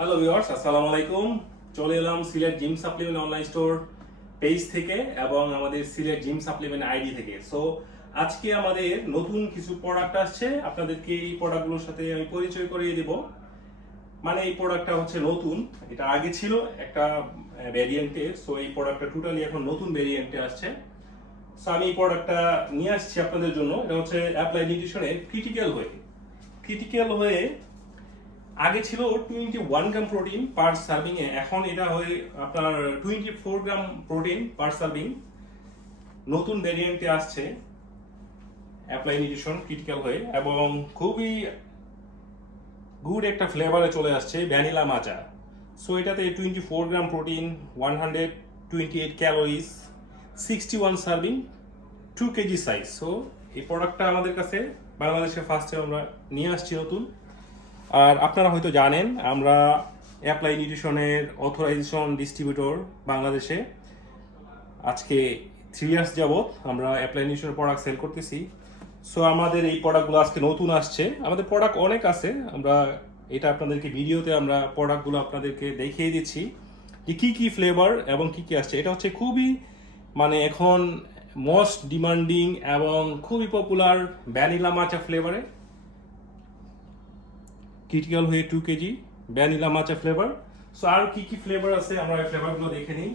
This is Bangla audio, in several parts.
হ্যালো ভিউয়ার্স, আসসালামু আলাইকুম। চলে এলাম Sylhet gym supplement online store page থেকে এবং আমাদের সিলেট জিম সাপ্লিমেন্ট আইডি থেকে। সো আজকে আমাদের নতুন কিছু প্রোডাক্ট আসছে, আপনাদেরকে এই প্রোডাক্টগুলোর সাথে আমি পরিচয় করিয়ে দেব। মানে এই প্রোডাক্টটা হচ্ছে নতুন, এটা আগে ছিল একটা ভ্যারিয়েন্টে। সো এই প্রোডাক্টটা টোটালি এখন নতুন ভ্যারিয়েন্টে আসছে। সো আমি এই প্রোডাক্টটা নিয়ে আসছি আপনাদের জন্য। এটা হচ্ছে অ্যাপ্লাই নিউট্রিশনের ক্রিটিক্যাল হয়ে আগে ছিল 21 গ্রাম প্রোটিন পার সার্ভিং এ, এখন এটা হয়ে আপনার 24 গ্রাম প্রোটিন পার সার্ভিং। নতুন ভ্যারিয়েন্টে আসছে অ্যাপ্লাই নিউট্রিশন ক্রিটিক্যাল হয়ে, এবং খুবই গুড একটা ফ্লেভারে চলে আসছে ভ্যানিলা মাচা। সো এটাতে 24 gram protein, 128 calories, 61 serving, 2 KG size. So এই প্রোডাক্টটা আমাদের কাছে বাংলাদেশে ফার্স্টে আমরা নিয়ে আসছি নতুন। আর আপনারা হয়তো জানেন আমরা অ্যাপ্লাই নিউট্রিশনের অথরাইজেশন ডিস্ট্রিবিউটর বাংলাদেশে। আজকে 3 ইয়ার্স যাবৎ আমরা অ্যাপ্লাই নিউট্রিশনের প্রোডাক্ট সেল করতেছি। সো আমাদের এই প্রোডাক্টগুলো আজকে নতুন আসছে। আমাদের প্রোডাক্ট অনেক আছে, আমরা এটা আপনাদেরকে ভিডিওতে আমরা প্রোডাক্টগুলো আপনাদেরকে দেখিয়ে দিচ্ছি যে কী কী ফ্লেভার এবং কী কী আসছে। এটা হচ্ছে খুবই মানে এখন মোস্ট ডিমান্ডিং এবং খুবই পপুলার ভ্যানিলা মাচা ফ্লেভারে ক্রিটিক্যাল হয়ে 2 KG vanilla matcha flavour. So আর কি কি ফ্লেভার আছে আমরা এই ফ্লেভারগুলো দেখে নিই।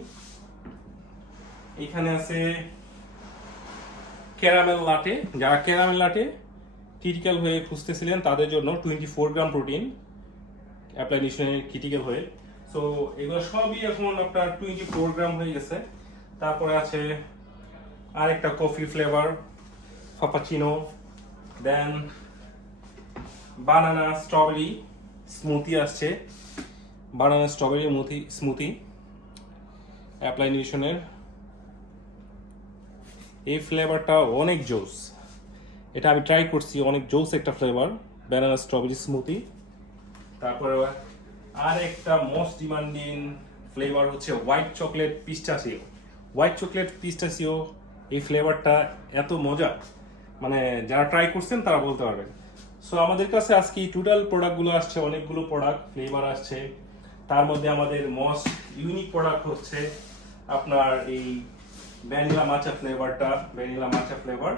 এখানে আছে ক্যারামেল লাটে, যারা ক্যারামেল লাটে ক্রিটিক্যাল হয়ে খুঁজতেছিলেন তাদের জন্য 24 গ্রাম প্রোটিন অ্যাপ্লাই নিউট্রিশনের ক্রিটিক্যাল হয়ে। সো এগুলো সবই এখন আপনার 24 গ্রাম হয়ে গেছে। তারপরে আছে আরেকটা কফি ফ্লেভার ফাপাচিনো, দেন বানানা স্ট্রবেরি স্মুথি আসছে, বানানা স্ট্রবেরি স্মুথি অ্যাপ্লাই নিউট্রিশনের। এই ফ্লেভারটা অনেক জোস, এটা আমি ট্রাই করছি, অনেক জোস একটা ফ্লেভার বানানা স্ট্রবেরি স্মুথি। তারপরে আর একটা মোস্ট ডিমান্ডিং ফ্লেভার হচ্ছে হোয়াইট চকলেট পিস্টাচিও। এই ফ্লেভারটা এত মজা, মানে যারা ট্রাই করছেন তারা বলতে পারবেন। সো আমাদের কাছে আজকে টোটাল প্রোডাক্টগুলো আসছে, অনেকগুলো প্রোডাক্ট ফ্লেভার আসছে। তার মধ্যে আমাদের মোস্ট ইউনিক প্রোডাক্ট হচ্ছে আপনার এই ভ্যানিলা মাচা ফ্লেভার,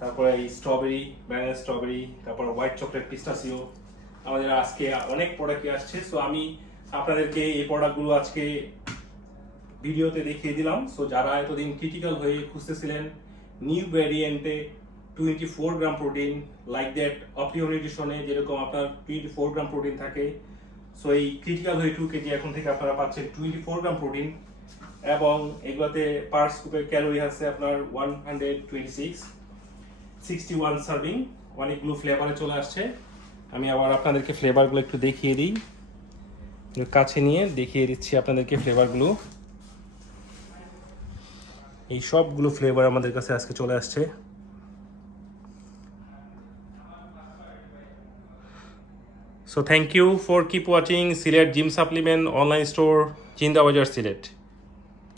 তারপরে এই স্ট্রবেরি, ভ্যানিলা স্ট্রবেরি, তারপর হোয়াইট চকলেট পিস্টাচিও। আমাদের আজকে অনেক প্রোডাক্টই আসছে। সো আমি আপনাদেরকে এই প্রোডাক্টগুলো আজকে ভিডিওতে দেখিয়ে দিলাম। সো যারা এতদিন ক্রিটিক্যাল হয়ে খুঁজতেছিলেন নিউ ভ্যারিয়েন্টে 24 গ্রাম প্রোটিন লাইক দ্যাট অপটিও নিউট্রিশনে যেরকম আপনার 24 গ্রাম প্রোটিন থাকে, সো এই ক্রিটিক্যাল হয়ে 2 কেজি এখন থেকে আপনারা পাচ্ছেন 24 গ্রাম প্রোটিন, এবং এগুলোতে পার স্কুপের ক্যালোরি আছে আপনার 126, 61 সার্ভিং। অনেকগুলো ফ্লেভারে চলে আসছে। আমি আবার আপনাদেরকে ফ্লেভারগুলো একটু দেখিয়ে দিই, কাছে নিয়ে দেখিয়ে দিচ্ছি আপনাদেরকে ফ্লেভারগুলো। এই সবগুলো ফ্লেভার আমাদের কাছে আজকে চলে আসছে। So thank you for keep watching Silet Gym Supplement online store, Jinda Bazar, Silet.